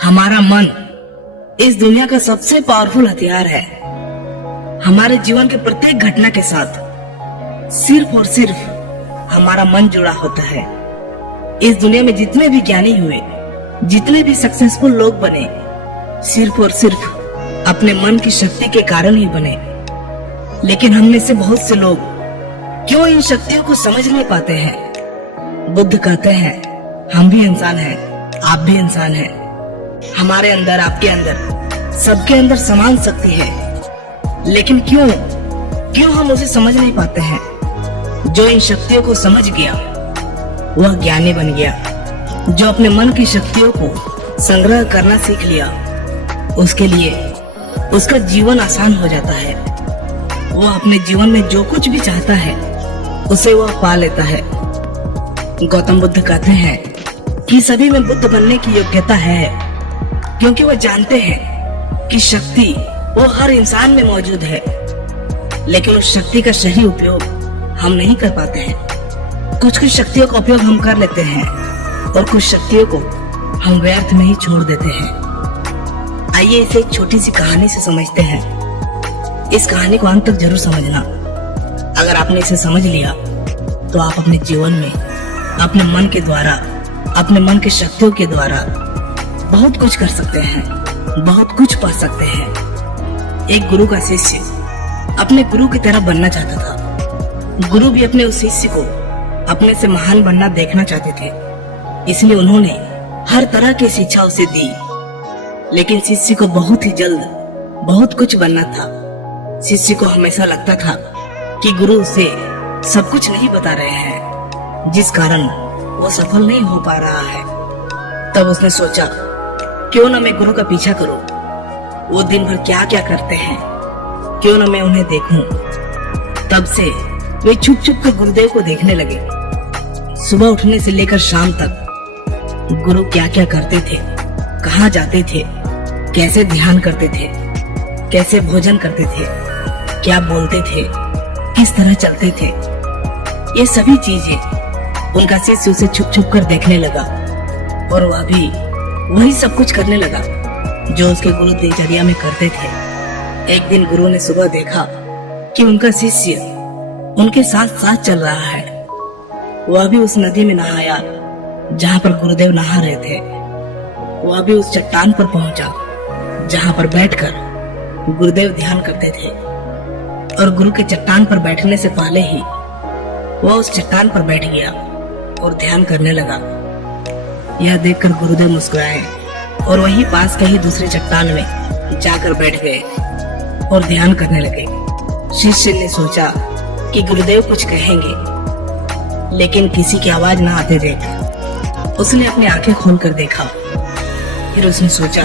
हमारा मन इस दुनिया का सबसे पावरफुल हथियार है। हमारे जीवन के प्रत्येक घटना के साथ सिर्फ और सिर्फ हमारा मन जुड़ा होता है। इस दुनिया में जितने भी ज्ञानी हुए, जितने भी सक्सेसफुल लोग बने, सिर्फ और सिर्फ अपने मन की शक्ति के कारण ही बने। लेकिन हम में से बहुत से लोग क्यों इन शक्तियों को समझ नहीं पाते हैं? बुद्ध कहते हैं हम भी इंसान हैं, आप भी इंसान हैं। हमारे अंदर, आपके अंदर, सबके अंदर समान शक्ति है। लेकिन क्यों हम उसे समझ नहीं पाते हैं? जो इन शक्तियों को समझ गया वह ज्ञानी बन गया। जो अपने मन की शक्तियों को संग्रह करना सीख लिया, उसके लिए उसका जीवन आसान हो जाता है। वह अपने जीवन में जो कुछ भी चाहता है उसे वह पा लेता है। गौतम बुद्ध कहते हैं कि सभी में बुद्ध बनने की योग्यता है, क्योंकि वह जानते हैं कि शक्ति वो हर इंसान में मौजूद है। लेकिन उस शक्ति का सही उपयोग हम नहीं कर पाते हैं। कुछ शक्तियों का उपयोग हम कर लेते हैं और कुछ शक्तियों को हम व्यर्थ में ही छोड़ देते हैं। आइए इसे एक छोटी सी कहानी से समझते हैं। इस कहानी को अंत तक जरूर समझना। अगर आपने इसे समझ लिया तो आप अपने जीवन में अपने मन के द्वारा, अपने मन की शक्तियों के द्वारा बहुत कुछ कर सकते हैं, बहुत कुछ पा सकते हैं। एक गुरु का शिष्य अपने गुरु की तरह बनना चाहता था। गुरु भी अपने उस शिष्य को अपने से महान बनना देखना चाहते थे, इसलिए उन्होंने हर तरह की शिक्षा उसे दी। लेकिन शिष्य को बहुत ही जल्द बहुत कुछ बनना था। शिष्य को हमेशा लगता था कि गुरु उसे सब कुछ नहीं बता रहे हैं, जिस कारण वो सफल नहीं हो पा रहा है। तब उसने सोचा क्यों न मैं गुरु का पीछा करूं। वो दिन भर क्या क्या करते हैं, क्यों न मैं उन्हें देखूं। तब से वे छुप छुप कर गुरुदेव को देखने लगे। सुबह उठने से लेकर शाम तक गुरु क्या क्या करते थे, कहाँ जाते थे, कैसे ध्यान करते थे, कैसे भोजन करते थे, क्या बोलते थे, किस तरह चलते थे, ये सभी चीजें उनका शिष्य उसे छुप छुप कर देखने लगा। और वह भी वही सब कुछ करने लगा जो उसके गुरु दिनचर्या में करते थे। एक दिन गुरु ने सुबह देखा कि उनका शिष्य उनके साथ साथ चल रहा है। वह भी उस नदी में नहाया जहाँ पर गुरुदेव नहा रहे थे। वह भी उस चट्टान पर पहुंचा जहाँ पर बैठकर गुरुदेव ध्यान करते थे। और गुरु के चट्टान पर बैठने से पहले ही वह उस चट्टान पर बैठ गया और ध्यान करने लगा। यह देखकर गुरुदेव मुस्कुराए और वहीं पास कहीं दूसरे चट्टान में जाकर बैठ गए और ध्यान करने लगे। शिष्य ने सोचा कि गुरुदेव कुछ कहेंगे, लेकिन किसी की आवाज ना आते देख उसने अपनी आंखें खोलकर देखा। फिर उसने सोचा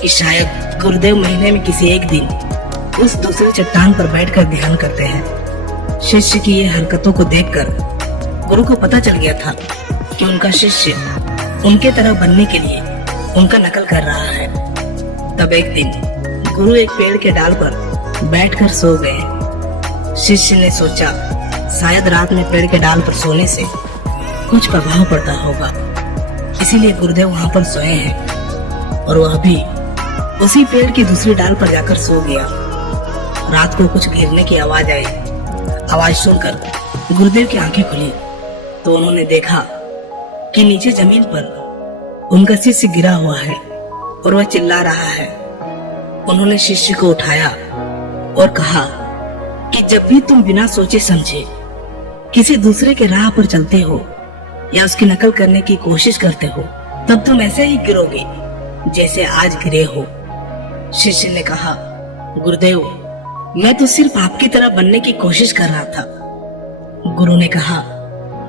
कि शायद गुरुदेव महीने में किसी एक दिन उस दूसरे चट्टान पर बैठकर ध्यान करते हैं। शिष्य की ये हरकतों को देखकर गुरु को पता चल गया था कि उनका शिष्य उनके तरह बनने के लिए उनका नकल कर रहा है। तब एक दिन गुरु एक पेड़ के डाल पर बैठकर सो गए। शिष्य ने सोचा शायद रात में पेड़ के डाल पर सोने से कुछ प्रभाव पड़ता होगा, इसीलिए गुरुदेव वहां पर सोए हैं। और वह भी उसी पेड़ की दूसरी डाल पर जाकर सो गया। रात को कुछ गिरने की आवाज आई। आवाज सुनकर गुरुदेव की आंखें खुली तो उन्होंने देखा कि नीचे जमीन पर उनका शिष्य गिरा हुआ है और वह चिल्ला रहा है। उन्होंने शिष्य को उठाया और कहा कि जब भी तुम बिना सोचे समझे किसी दूसरे के राह पर चलते हो या उसकी नकल करने की कोशिश करते हो, तब तुम ऐसे ही गिरोगे जैसे आज गिरे हो। शिष्य ने कहा, गुरुदेव मैं तो सिर्फ आपकी तरह बनने की कोशिश कर रहा था। गुरु ने कहा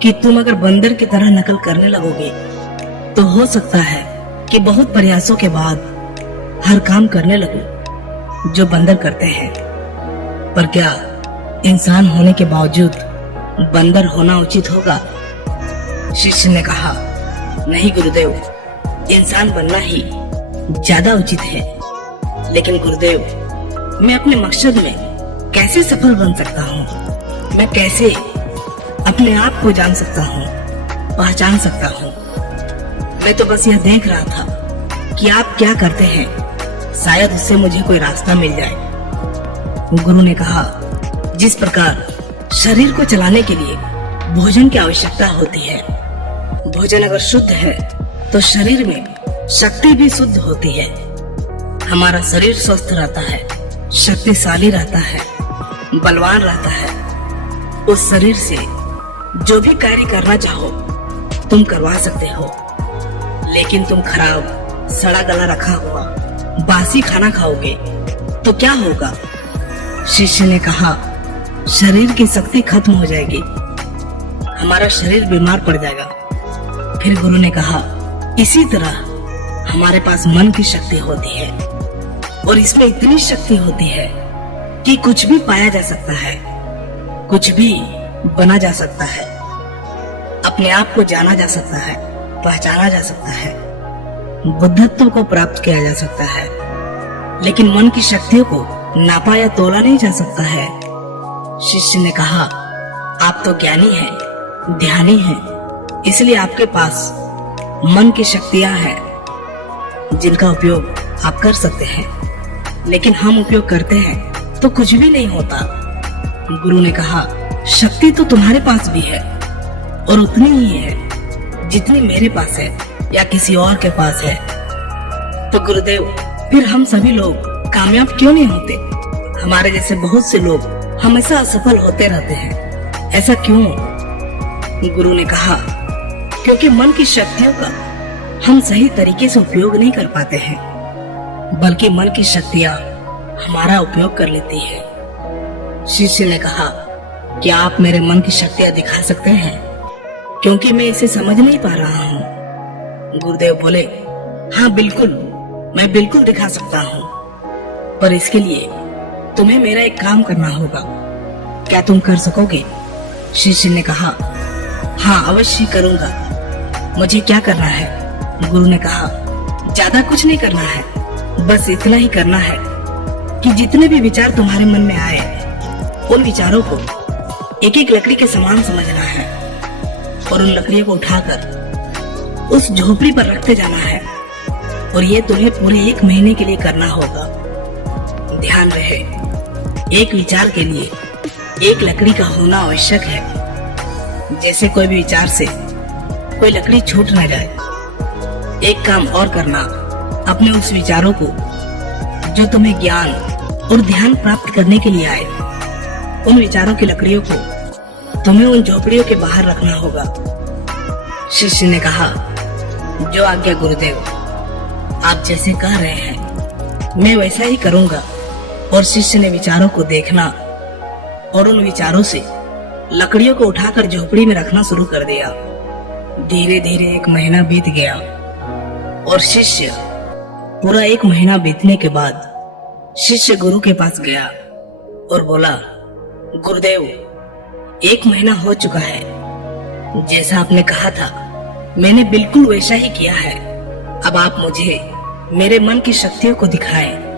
कि तुम अगर बंदर की तरह नकल करने लगोगे तो हो सकता है कि बहुत प्रयासों के बाद हर काम करने लगो जो बंदर करते हैं। पर क्या इंसान होने के बावजूद बंदर होना उचित होगा? शिष्य ने कहा, नहीं गुरुदेव, इंसान बनना ही ज्यादा उचित है। लेकिन गुरुदेव मैं अपने मकसद में कैसे सफल बन सकता हूँ? मैं कैसे अपने आप को जान सकता हूँ, पहचान सकता हूँ? मैं तो बस यह देख रहा था कि आप क्या करते हैं, शायद उससे मुझे कोई रास्ता मिल जाए। गुरु ने कहा, जिस प्रकार शरीर को चलाने के लिए भोजन की आवश्यकता होती है, भोजन अगर शुद्ध है तो शरीर में शक्ति भी शुद्ध होती है। हमारा शरीर स्वस्थ रहता है, शक्तिशाली रहता है, बलवान रहता है। उस शरीर से जो भी कार्य करना चाहो तुम करवा सकते हो। लेकिन तुम खराब, सड़ा गला रखा हुआ बासी खाना खाओगे तो क्या होगा? शिष्य ने कहा, शरीर की शक्ति खत्म हो जाएगी, हमारा शरीर बीमार पड़ जाएगा। फिर गुरु ने कहा, इसी तरह हमारे पास मन की शक्ति होती है और इसमें इतनी शक्ति होती है कि कुछ भी पाया जा सकता है, कुछ भी बना जा सकता है, अपने आप को जाना जा सकता है, पहचाना जा सकता है, बुद्धत्व को प्राप्त किया जा सकता है। लेकिन मन की शक्तियों को नापा या तोला नहीं जा सकता है। शिष्य ने कहा, आप तो ज्ञानी हैं, ध्यानी हैं, इसलिए आपके पास मन की शक्तियां हैं जिनका उपयोग आप कर सकते हैं। लेकिन हम उपयोग करते हैं तो कुछ भी नहीं होता। गुरु ने कहा, शक्ति तो तुम्हारे पास भी है और उतनी ही है जितनी मेरे पास है या किसी और के पास है। तो गुरुदेव, फिर हम सभी लोग कामयाब क्यों नहीं होते? हमारे जैसे बहुत से लोग हमेशा असफल होते रहते हैं, ऐसा क्यों? गुरु ने कहा, क्योंकि मन की शक्तियों का हम सही तरीके से उपयोग नहीं कर पाते हैं, बल्कि मन की शक्तियां हमारा उपयोग कर लेती है। शिष्य ने कहा, क्या आप मेरे मन की शक्तियां दिखा सकते हैं? क्योंकि मैं इसे समझ नहीं पा रहा हूँ। गुरुदेव बोले, हाँ बिल्कुल, मैं बिल्कुल दिखा सकता हूँ, पर इसके लिए तुम्हें मेरा एक काम करना होगा। क्या तुम कर सकोगे? शिष्य ने कहा, हाँ अवश्य करूंगा। मुझे क्या करना है? गुरु ने कहा, ज्यादा कुछ नहीं करना है, बस इतना ही करना है कि जितने भी विचार तुम्हारे मन में आए, उन विचारों को एक एक लकड़ी के समान समझना है और उन लकड़ियों को उठाकर उस झोपड़ी पर रखते जाना है। और ये तुम्हें पूरे 1 महीने के लिए करना होगा। ध्यान रहे, एक विचार के लिए एक लकड़ी का होना आवश्यक है। जैसे कोई भी विचार से कोई लकड़ी छूट न जाए। एक काम और करना, अपने उस विचारों को जो तुम्हें ज्ञान और ध्यान प्राप्त करने के लिए आए, उन विचारों की लकड़ियों को तुम्हें उन झोपड़ियों के बाहर रखना होगा। शिष्य ने कहा, जो आज्ञा गुरुदेव, आप जैसे कह रहे हैं मैं वैसा ही करूंगा। और शिष्य ने विचारों को देखना और उन विचारों से लकड़ियों को उठाकर झोपड़ी में रखना शुरू कर दिया। धीरे धीरे 1 महीना बीत गया और शिष्य पूरा 1 महीना बीतने के बाद शिष्य गुरु के पास गया और बोला, गुरुदेव 1 महीना हो चुका है, जैसा आपने कहा था मैंने बिल्कुल वैसा ही किया है। अब आप मुझे मेरे मन की शक्तियों को दिखाएं।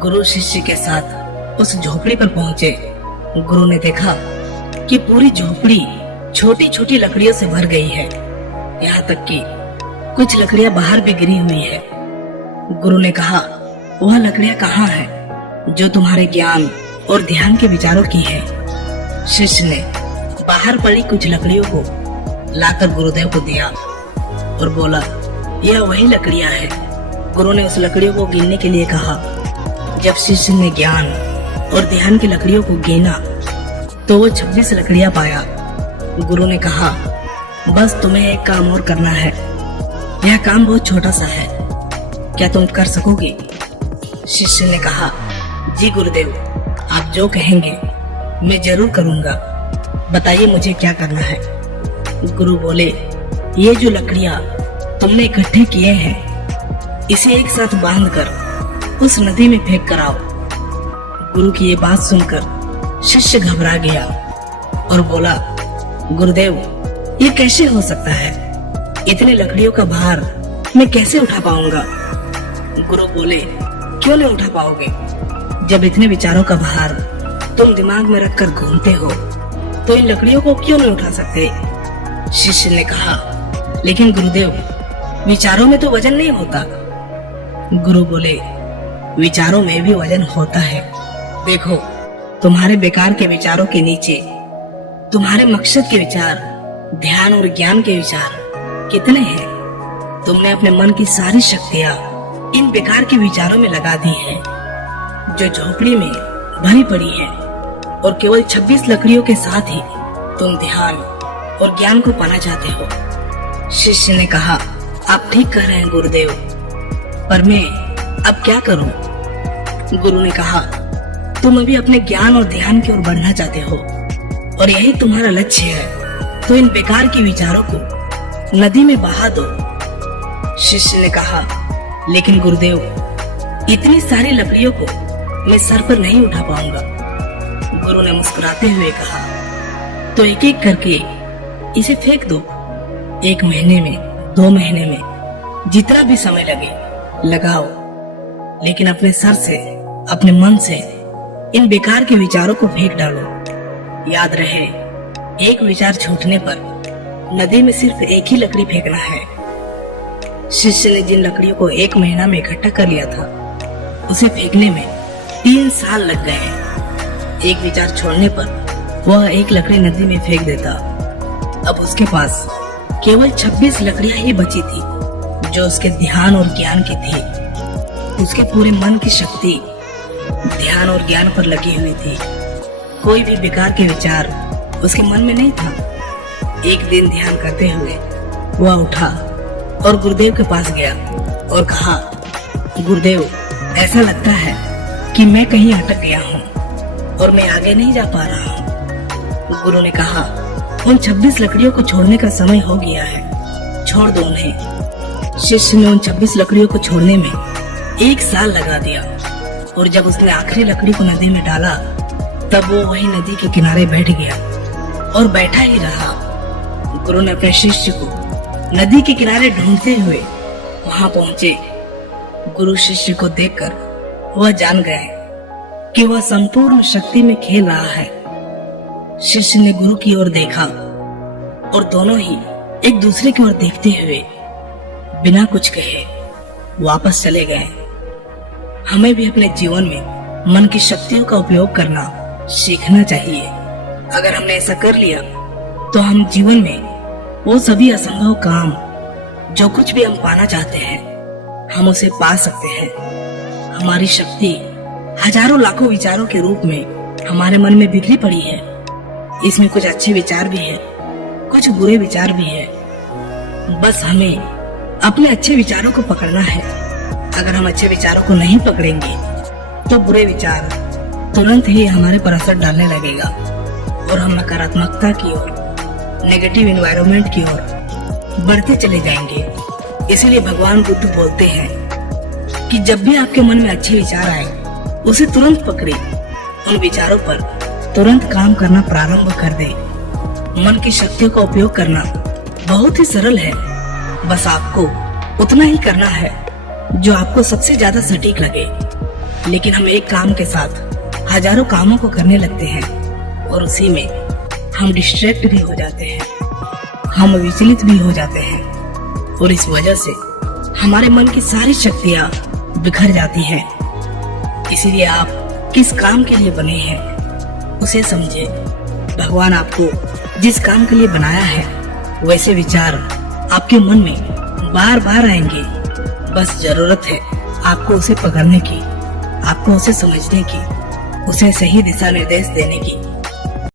गुरु शिष्य के साथ उस झोपड़ी पर पहुंचे। गुरु ने देखा कि पूरी झोपड़ी छोटी छोटी लकड़ियों से भर गई है, यहाँ तक कि कुछ लकड़ियां बाहर भी गिरी हुई है। गुरु ने कहा, वह लकड़ियां कहाँ हैं जो तुम्हारे ज्ञान और ध्यान के विचारों की है? शिष्य ने बाहर पड़ी कुछ लकड़ियों को लाकर गुरुदेव को दिया और बोला, यह वही लकड़ियां हैं। गुरु ने उस लकड़ियों को गिनने के लिए कहा। जब शिष्य ने ज्ञान और ध्यान की लकड़ियों को गिना तो वो 26 लकड़ियां पाया। गुरु ने कहा, बस तुम्हें एक काम और करना है, यह काम बहुत छोटा सा है, क्या तुम कर सकोगे? शिष्य ने कहा, जी गुरुदेव, आप जो कहेंगे मैं जरूर करूंगा, बताइए मुझे क्या करना है। गुरु बोले, ये जो लकड़ियां तुमने इकट्ठे किए हैं, इसे एक साथ बांधकर उस नदी में फेंक कर आओ। गुरु की ये बात सुनकर शिष्य घबरा गया और बोला, गुरुदेव ये कैसे हो सकता है? इतनी लकड़ियों का भार मैं कैसे उठा पाऊंगा? गुरु बोले, क्यों नहीं उठा पाओगे? जब इतने विचारों का भार तुम दिमाग में रखकर घूमते हो तो इन लकड़ियों को क्यों नहीं उठा सकते? शिष्य ने कहा, लेकिन गुरुदेव विचारों में तो वजन नहीं होता, गुरु बोले, विचारों में भी वजन होता है। देखो, तुम्हारे बेकार के विचारों के नीचे तुम्हारे मकसद के विचार, ध्यान और ज्ञान के विचार कितने हैं। तुमने अपने मन की सारी शक्तियां इन बेकार के विचारों में लगा दी है, जो झोपड़ी में भरी पड़ी है, और केवल 26 लकड़ियों के साथ ही तुम ध्यान और ज्ञान को पाना चाहते हो। शिष्य ने कहा, आप ठीक कह रहे हैं गुरुदेव, पर मैं अब क्या करूं? गुरु ने कहा, तुम अभी अपने ज्ञान और ध्यान की ओर बढ़ना चाहते हो और यही तुम्हारा लक्ष्य है, तो इन बेकार के विचारों को नदी में बहा दो। शिष्य ने कहा, लेकिन गुरुदेव, इतनी सारी लकड़ियों को मैं सर पर नहीं उठा पाऊंगा। गुरु ने मुस्कुराते हुए कहा, तो एक एक करके इसे फेंक दो। 1 महीने में, 2 महीने में, जितना भी समय लगे लगाओ, लेकिन अपने सर से, अपने मन से इन बेकार के विचारों को फेंक डालो। याद रहे, एक विचार छूटने पर नदी में सिर्फ एक ही लकड़ी फेंकना है। शिष्य ने जिन लकड़ियों को 1 महीना में इकट्ठा कर लिया था, उसे फेंकने में 3 साल लग गए। एक विचार छोड़ने पर वह एक लकड़ी नदी में फेंक देता। अब उसके पास केवल 26 लकड़ियां ही बची थी, जो उसके ध्यान और ज्ञान की थी। उसके पूरे मन की शक्ति ध्यान और ज्ञान पर लगी हुई थी। कोई भी बेकार के विचार उसके मन में नहीं था। एक दिन ध्यान करते हुए वह उठा और गुरुदेव के पास गया और कहा, गुरुदेव, ऐसा लगता है कि मैं कहीं अटक गया हूँ और मैं आगे नहीं जा पा रहा हूँ। गुरु ने कहा, उन 26 लकड़ियों को छोड़ने का समय हो गया है, छोड़ दो उन्हें। शिष्य ने उन 26 लकड़ियों को छोड़ने में 1 साल लगा दिया, और जब उसने आखिरी लकड़ी को नदी में डाला, तब वो वही नदी के किनारे बैठ गया और बैठा ही रहा। गुरु ने अपने शिष्य को नदी के किनारे ढूंढते हुए वहां पहुंचे। गुरु शिष्य को देखकर वह जान गए कि वह संपूर्ण शक्ति में खेल रहा है। शिष्य ने गुरु की ओर देखा और दोनों ही एक दूसरे की ओर देखते हुए बिना कुछ कहे वापस चले गए। हमें भी अपने जीवन में मन की शक्तियों का उपयोग करना सीखना चाहिए। अगर हमने ऐसा कर लिया तो हम जीवन में वो सभी असंभव काम, जो कुछ भी हम पाना चाहते हैं, हम उसे पा सकते हैं। हमारी शक्ति हजारों लाखों विचारों के रूप में हमारे मन में बिखरी पड़ी है। इसमें कुछ अच्छे विचार भी है, कुछ बुरे विचार भी है। बस हमें अपने अच्छे विचारों को पकड़ना है। अगर हम अच्छे विचारों को नहीं पकड़ेंगे तो बुरे विचार तुरंत ही हमारे पर असर डालने लगेगा और हम नकारात्मकता की ओर, नेगेटिव एनवायरनमेंट की ओर बढ़ते चले जाएंगे। इसीलिए भगवान बुद्ध बोलते हैं कि जब भी आपके मन में अच्छे विचार आए, उसे तुरंत पकड़े, उन विचारों पर तुरंत काम करना प्रारंभ कर दे। मन की शक्तियों का उपयोग करना बहुत ही सरल है। बस आपको उतना ही करना है जो आपको सबसे ज्यादा सटीक लगे। लेकिन हम एक काम के साथ हजारों कामों को करने लगते हैं और उसी में हम डिस्ट्रैक्ट भी हो जाते हैं, हम विचलित भी हो जाते हैं, और इस वजह से हमारे मन की सारी शक्तियां बिखर जाती हैं। इसीलिए आप किस काम के लिए बने हैं उसे समझे। भगवान आपको जिस काम के लिए बनाया है, वैसे विचार आपके मन में बार बार आएंगे। बस जरूरत है आपको उसे पकड़ने की, आपको उसे समझने की, उसे सही दिशा निर्देश देने की।